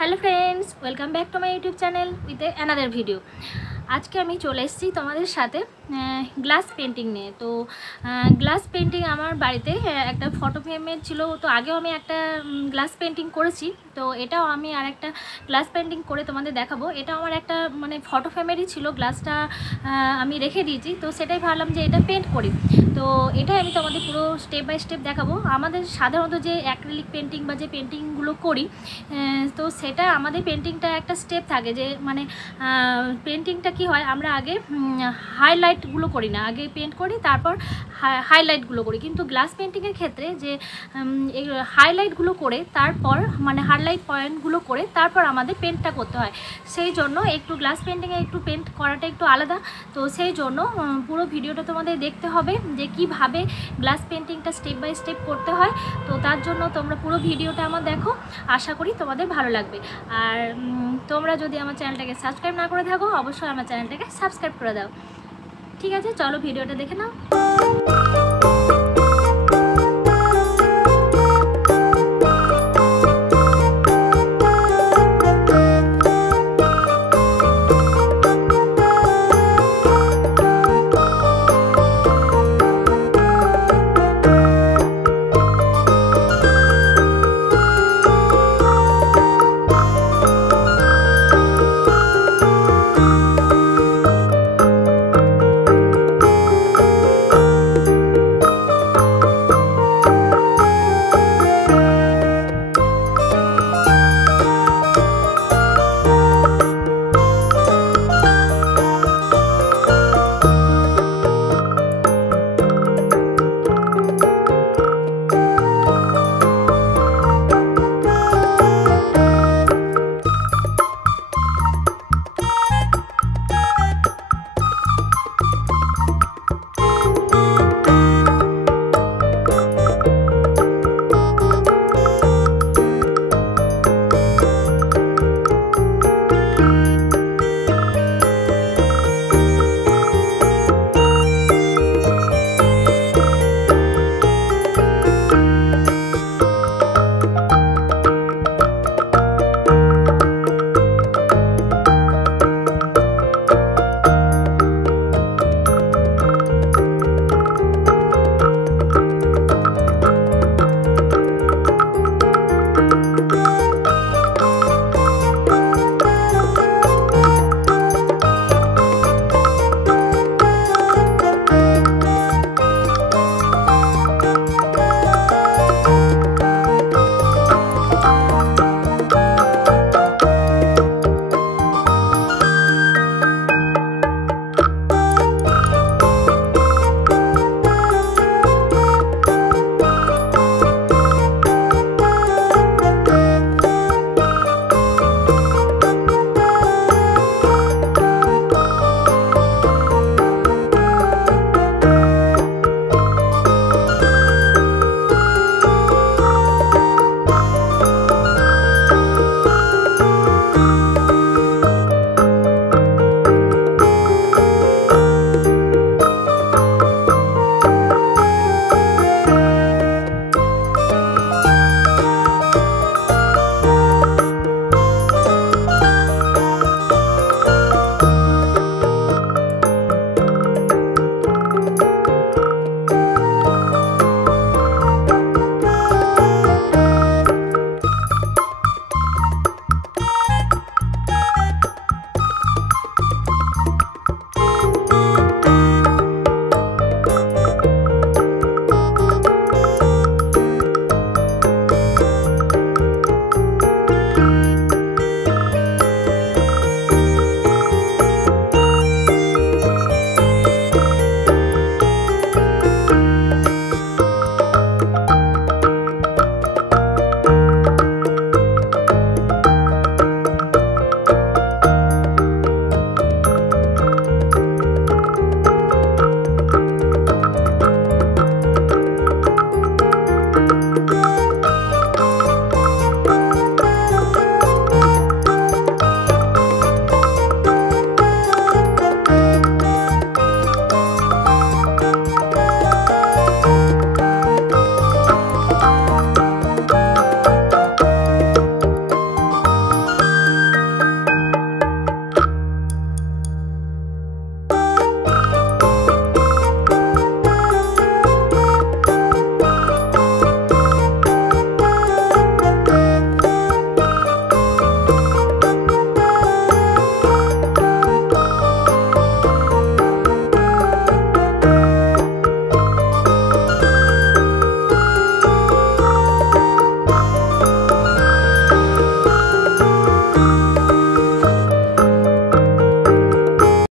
Hello friends, welcome back to my YouTube channel with another video. आज के আমি চলে এসেছি তোমাদের সাথে গ্লাস পেন্টিং নিয়ে। তো গ্লাস পেন্টিং আমার বাড়িতে একটা ফটো ফ্রেমের ছিল। তো আগেও আমি একটা গ্লাস পেন্টিং করেছি, তো এটাও আমি আর একটা গ্লাস পেন্টিং করে তোমাদের দেখাবো। এটা আমার একটা মানে ফটো ফ্রেমেরই ছিল, গ্লাসটা আমি রেখে দিয়েছি। তো সেটাই ভাবলাম যে এটা পেন্ট করি। তো এটাই আমি তোমাদের পুরো স্টেপ বাই স্টেপ দেখাবো। আমাদের সাধারণত যে অ্যাক্রিলিক পেন্টিং বা যে পেন্টিংগুলো করি, তো সেটা আমাদের পেন্টিংটা একটা স্টেপ থাকে যে মানে পেন্টিংটা কি হয়, আমরা আগে হাইলাইটগুলো করি না, আগে পেন্ট করি তারপর হাইলাইটগুলো করি। কিন্তু গ্লাস পেন্টিংয়ের ক্ষেত্রে যে এই হাইলাইটগুলো করে তারপর মানে হাইলাইট পয়েন্টগুলো করে তারপর আমাদের পেন্টটা করতে হয়। সেই জন্য একটু গ্লাস পেন্টিংয়ে একটু পেন্ট করাটা একটু আলাদা। তো সেই জন্য পুরো ভিডিওটা তোমাদের দেখতে হবে যে কিভাবে গ্লাস পেন্টিংটা স্টেপ বাই স্টেপ করতে হয়। তো তার জন্য তোমরা পুরো ভিডিওটা আমার দেখো, আশা করি তোমাদের ভালো লাগবে। আর তোমরা যদি আমার চ্যানেলটাকে সাবস্ক্রাইব না করে থাকো, অবশ্যই আমার চ্যানেলটাকে সাবস্ক্রাইব করে দাও। ঠিক আছে, চলো ভিডিওটা দেখে নাও।